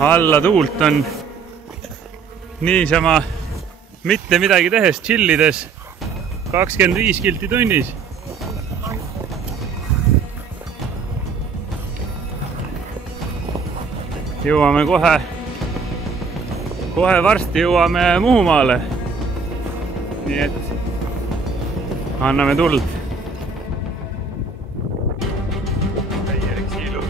Alla tuult on niisama mitte midagi tehes, chillides 25 kilti tunnis. Jõuame kohe varsti jõuame Muhumaale. Nii et anname tuld. Täielik ilus.